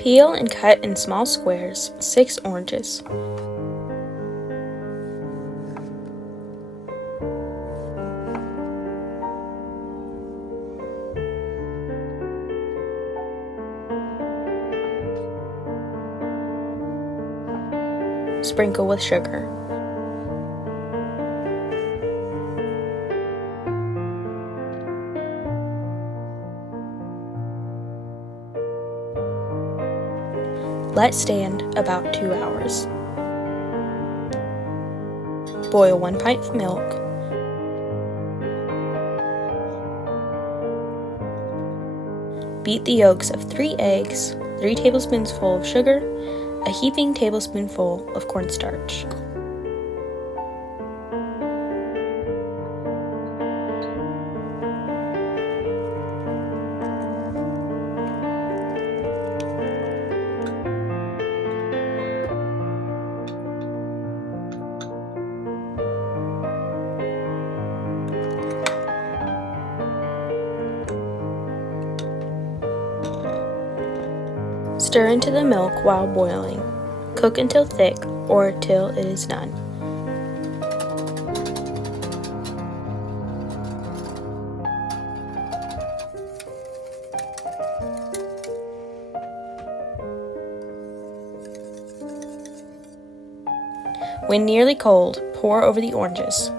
Peel and cut in small squares 6 oranges. Sprinkle with sugar. Let stand about 2 hours. Boil 1 pint of milk. Beat the yolks of 3 eggs, 3 tablespoonfuls of sugar, a heaping tablespoonful of cornstarch. Stir into the milk while boiling. Cook until thick or till it is done. When nearly cold, pour over the oranges.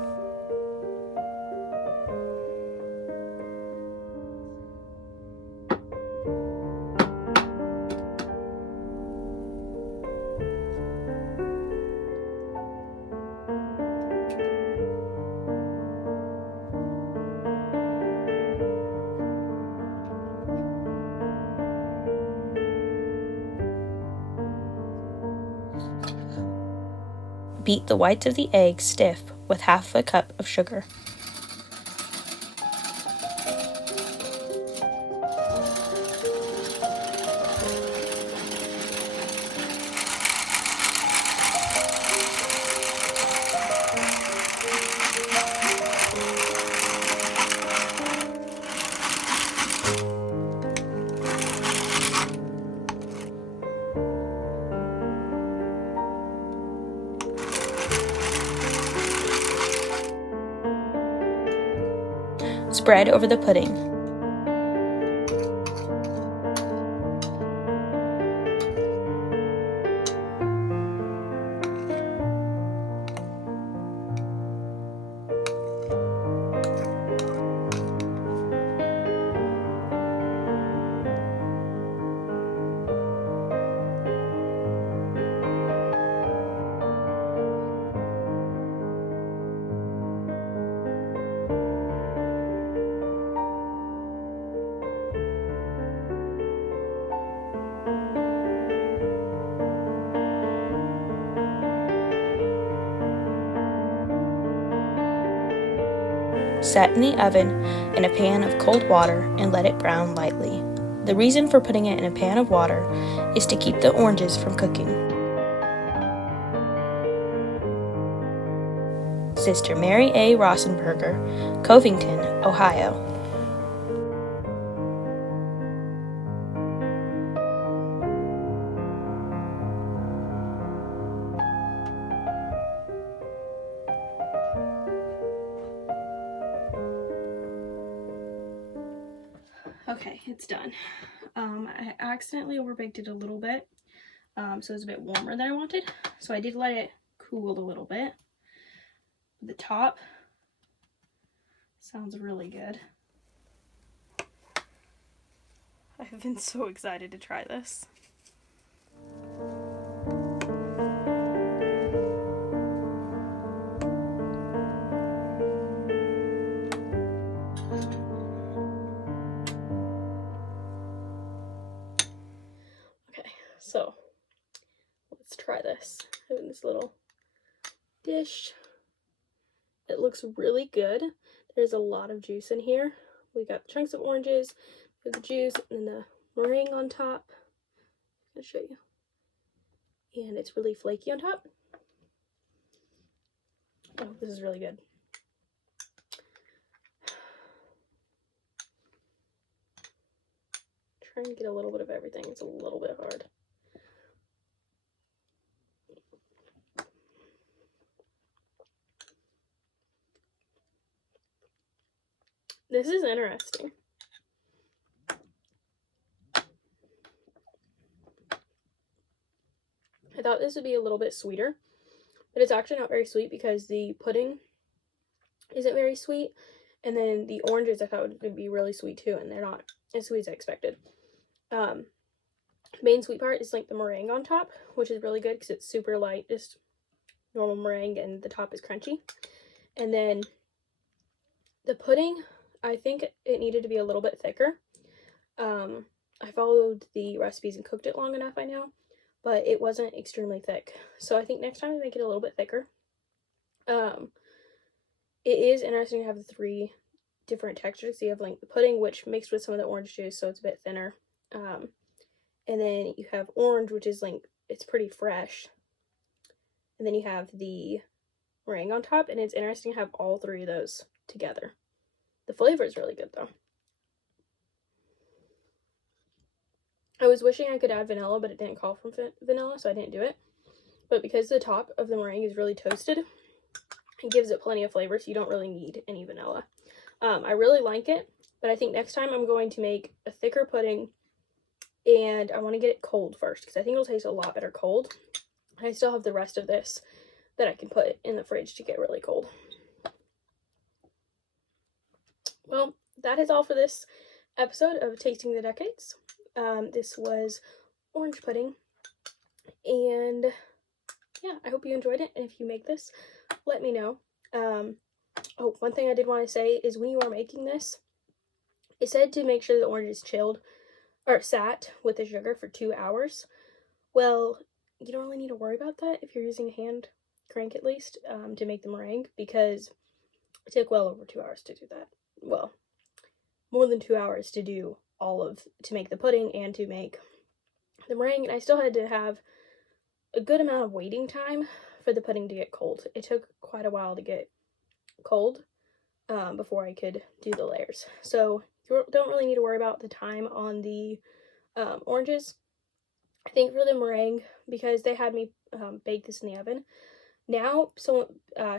Beat the whites of the eggs stiff with half a cup of sugar. Spread over the pudding. Set in the oven in a pan of cold water and let it brown lightly. The reason for putting it in a pan of water is to keep the oranges from cooking. Sister Mary A. Rosenberger, Covington, Ohio. Okay, it's done. I accidentally overbaked it a little bit, so it's a bit warmer than I wanted. So I did let it cool a little bit. The top sounds really good. I've been so excited to try this. So let's try this. I have this little dish. It looks really good. There's a lot of juice in here. We got chunks of oranges, we have the juice, and the meringue on top. I'll show you. And it's really flaky on top. Oh, this is really good. trying to get a little bit of everything. It's a little bit hard. This is interesting. I thought this would be a little bit sweeter, but it's actually not very sweet because the pudding isn't very sweet, and then the oranges I thought would be really sweet too, and they're not as sweet as I expected. The main sweet part is like the meringue on top, which is really good because it's super light, just normal meringue, and the top is crunchy. And then the pudding, I think it needed to be a little bit thicker. I followed the recipes and cooked it long enough, I know, but it wasn't extremely thick. So I think next time I make it a little bit thicker. It is interesting to have the 3 different textures. So you have like the pudding, which mixed with some of the orange juice, so it's a bit thinner. And then you have orange, which is like, it's pretty fresh. And then you have the meringue on top, and it's interesting to have all 3 of those together. The flavor is really good though. I was wishing I could add vanilla, but it didn't call for vanilla, so I didn't do it. But because the top of the meringue is really toasted, it gives it plenty of flavor, so you don't really need any vanilla. I really like it, but I think next time I'm going to make a thicker pudding, and I want to get it cold first, because I think it'll taste a lot better cold. And I still have the rest of this that I can put in the fridge to get really cold. Well, that is all for this episode of Tasting the Decades. This was orange pudding, and yeah, I hope you enjoyed it, and if you make this, let me know. Oh, one thing I did want to say is when you are making this, it said to make sure the orange is chilled, or sat with the sugar for 2 hours. Well, you don't really need to worry about that if you're using a hand crank at least, to make the meringue, because it took well over 2 hours to do that. Well, more than 2 hours to do to make the pudding and to make the meringue, and I still had to have a good amount of waiting time for the pudding to get cold. It took quite a while to get cold before I could do the layers. So you don't really need to worry about the time on the oranges. I think for the meringue, because they had me bake this in the oven, now some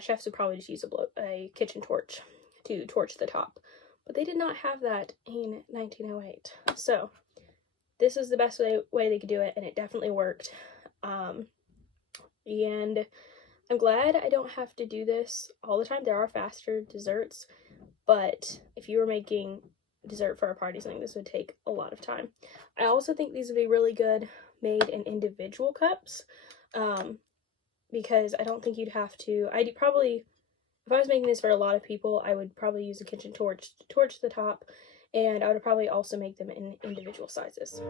chefs would probably just use a kitchen torch to torch the top. But they did not have that in 1908. So this is the best way they could do it, and it definitely worked. And I'm glad I don't have to do this all the time. There are faster desserts, but if you were making dessert for a party, something, this would take a lot of time. I also think these would be really good made in individual cups, because I don't think you'd have to. I'd probably, if I was making this for a lot of people, I would probably use a kitchen torch to torch the top, and I would probably also make them in individual sizes.